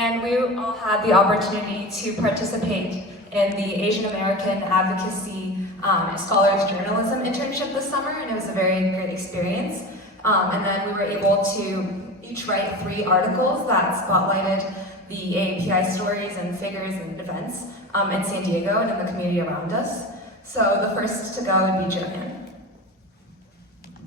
and we all had the opportunity to participate in the Asian American Advocacy Scholars Journalism Internship this summer, and it was a very great experience. And then we were able to each write 3 articles that spotlighted the AAPI stories and figures and events in San Diego and in the community around us. So the first to go would be Joanne.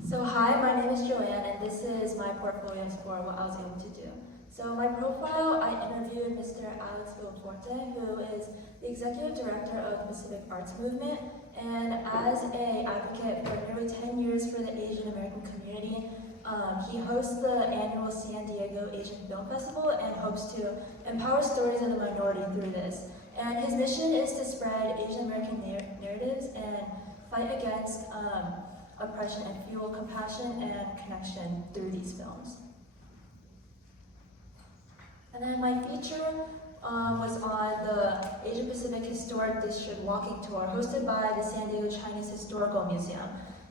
So hi, my name is Joanne, and this is my portfolio for what I was able to do. So my profile, I interviewed Mr. Alex Villaforte, who is the Executive Director of the Pacific Arts Movement, and as an advocate for nearly 10 years for the Asian American community, he hosts the annual San Diego Asian Film Festival and hopes to empower stories of the minority through this. And his mission is to spread Asian American narratives and fight against oppression and fuel compassion and connection through these films. And then my feature was on the Asia Pacific Historic District Walking Tour hosted by the San Diego Chinese Historical Museum.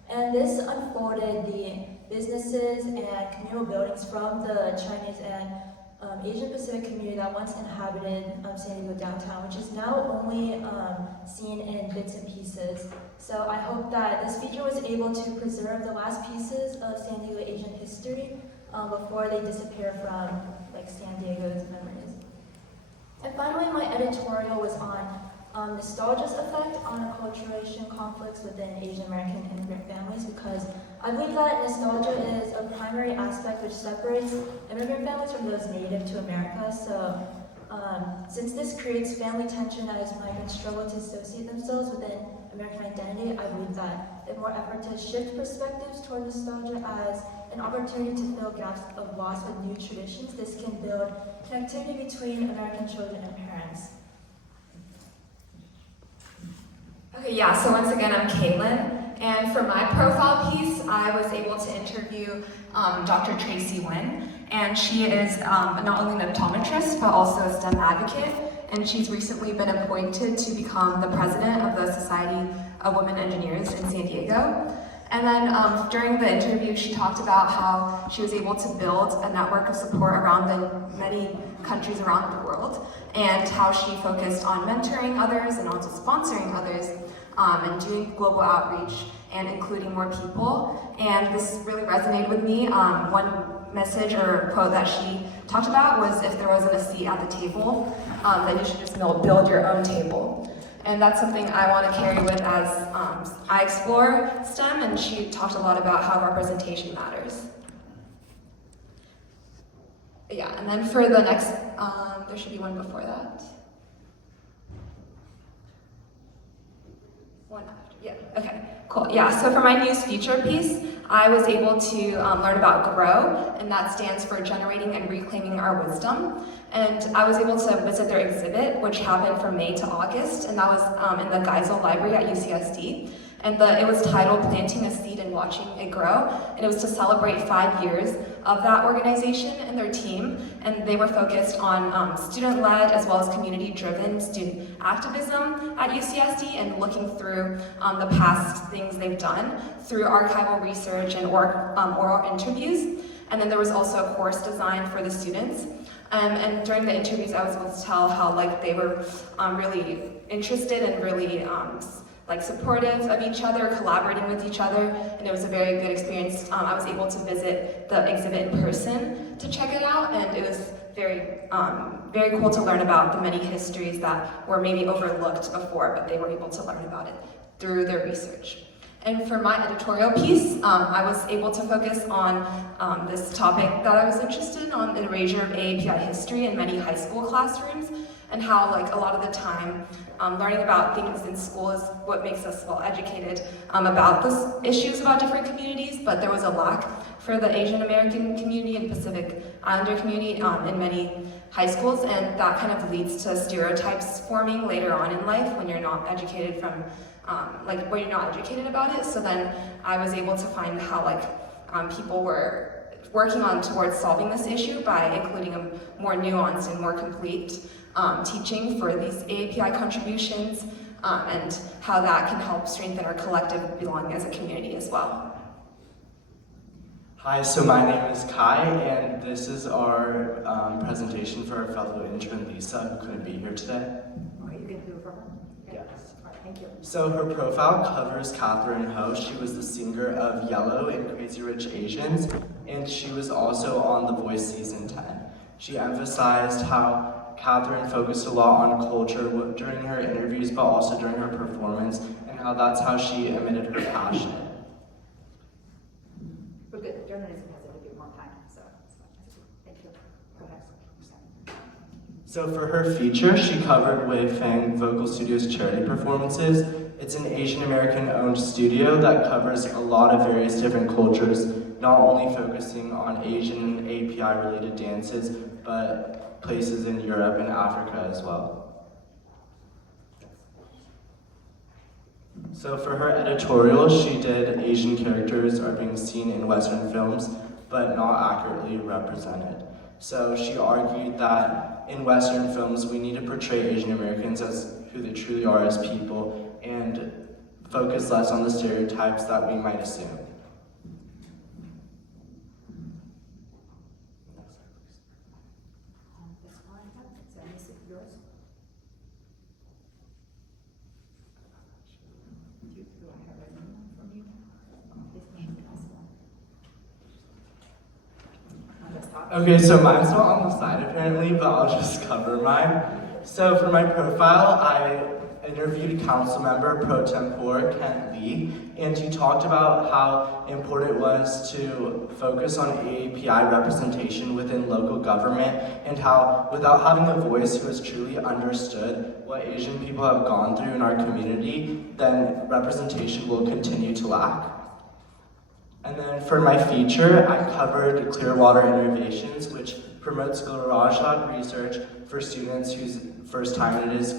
And this unfolded the businesses and communal buildings from the Chinese and Asian Pacific community that once inhabited San Diego downtown, which is now only seen in bits and pieces. So I hope that this feature was able to preserve the last pieces of San Diego Asian history before they disappear from San Diego's memories. And finally, my editorial was on nostalgia's effect on acculturation conflicts within Asian American immigrant families, because I believe that nostalgia is a primary aspect which separates immigrant families from those native to America. So since this creates family tension as migrants struggle to associate themselves within American identity, I believe that in more effort to shift perspectives toward nostalgia as an opportunity to fill gaps of loss with new traditions, this can build connectivity between American children and parents. Okay, yeah, so once again, I'm Caitlin, and for my profile piece, I was able to interview Dr. Tracy Nguyen, and she is not only an optometrist, but also a STEM advocate, and she's recently been appointed to become the president of the Society of Women Engineers in San Diego. And then during the interview, she talked about how she was able to build a network of support around the many countries around the world, and how she focused on mentoring others and also sponsoring others, and doing global outreach and including more people. And this really resonated with me. One message or quote that she talked about was, if there wasn't a seat at the table, then you should just build your own table. And that's something I want to carry with as I explore STEM, and she talked a lot about how representation matters. Yeah, and then for the next, there should be one before that. One after, yeah, okay, cool. Yeah, so for my news feature piece, I was able to learn about GROW, and that stands for Generating and Reclaiming Our Wisdom. And I was able to visit their exhibit, which happened from May to August, and that was in the Geisel Library at UCSD. And it was titled Planting a Seed and Watching It Grow, and it was to celebrate 5 years of that organization and their team, and they were focused on student-led as well as community-driven student activism at UCSD, and looking through the past things they've done through archival research and oral interviews. And then there was also a course designed for the students. And during the interviews, I was able to tell how they were really interested and really supportive of each other, collaborating with each other, and it was a very good experience. I was able to visit the exhibit in person to check it out, and it was very cool to learn about the many histories that were maybe overlooked before, but they were able to learn about it through their research. And for my editorial piece, I was able to focus on this topic that I was interested in, on the erasure of AAPI history in many high school classrooms, and how a lot of the time learning about things in school is what makes us well educated about the issues about different communities, but there was a lack for the Asian American community and Pacific Islander community in many high schools, and that kind of leads to stereotypes forming later on in life when you're not educated from when you're not educated about it. So then I was able to find how people were working on towards solving this issue by including a more nuanced and more complete teaching for these AAPI contributions, and how that can help strengthen our collective belonging as a community as well. Hi, so my name is Kai, and this is our presentation for our fellow intern Lisa, who couldn't be here today. Okay, you can do it for her? Yes. All right, thank you. So her profile covers Catherine Ho. She was the singer of Yellow in Crazy Rich Asians, and she was also on The Voice Season 10. She emphasized how Catherine focused a lot on culture during her interviews, but also during her performance, and how that's how she emitted her passion. We're good. Journalism has a little bit more time, so it's fine. Thank you. Go ahead. So for her feature, she covered Wei Fang Vocal Studios charity performances. It's an Asian American owned studio that covers a lot of various different cultures, not only focusing on Asian and API related dances, but places in Europe and Africa as well. So for her editorial, she did Asian characters are being seen in Western films, but not accurately represented. So she argued that in Western films, we need to portray Asian Americans as who they truly are as people and focus less on the stereotypes that we might assume. That's all I have. So this is yours. Do I have a name from you? This name is one. On the top. Okay, so mine's not on the side apparently, but I'll just cover mine. So for my profile, I interviewed Councilmember Pro Tempore Kent Lee, and he talked about how important it was to focus on AAPI representation within local government, and how without having a voice who has truly understood what Asian people have gone through in our community, then representation will continue to lack. And then for my feature, I covered Clearwater Innovations, which promotes garage lab research for students whose first time it is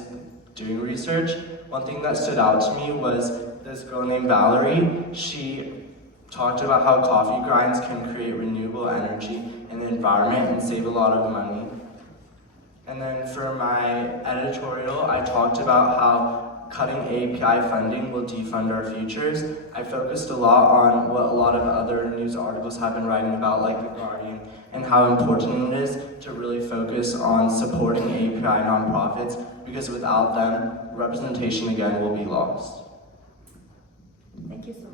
doing research. One thing that stood out to me was this girl named Valerie. She talked about how coffee grinds can create renewable energy in the environment and save a lot of money. And then for my editorial, I talked about how cutting API funding will defund our futures. I focused a lot on what a lot of other news articles have been writing about, like The Guardian, and how important it is to really focus on supporting API nonprofits, because without them, representation again will be lost. Thank you so much.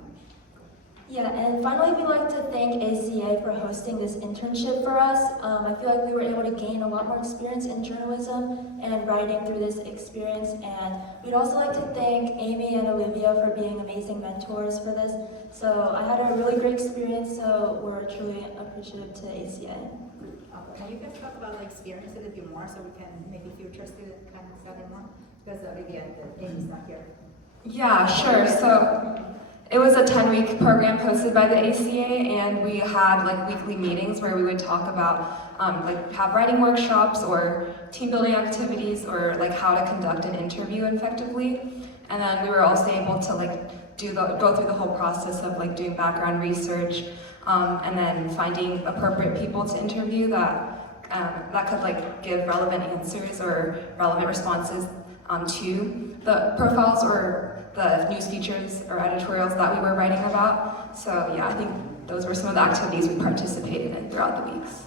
Yeah, and finally, we'd like to thank ACA for hosting this internship for us. I feel like we were able to gain a lot more experience in journalism and writing through this experience. And we'd also like to thank Amy and Olivia for being amazing mentors for this. So I had a really great experience, so we're truly appreciative to ACA. Okay, now you guys talk about the experience a little bit more, so we can maybe future students kind of study more, because Olivia and Amy's not here. Yeah, sure. So it was a 10-week program hosted by the ACA, and we had like weekly meetings where we would talk about like have writing workshops or team building activities, or like how to conduct an interview effectively. And then we were also able to like go through the whole process of like doing background research, and then finding appropriate people to interview that could like give relevant answers or relevant responses to the profiles or the news features or editorials that we were writing about. So yeah, I think those were some of the activities we participated in throughout the weeks.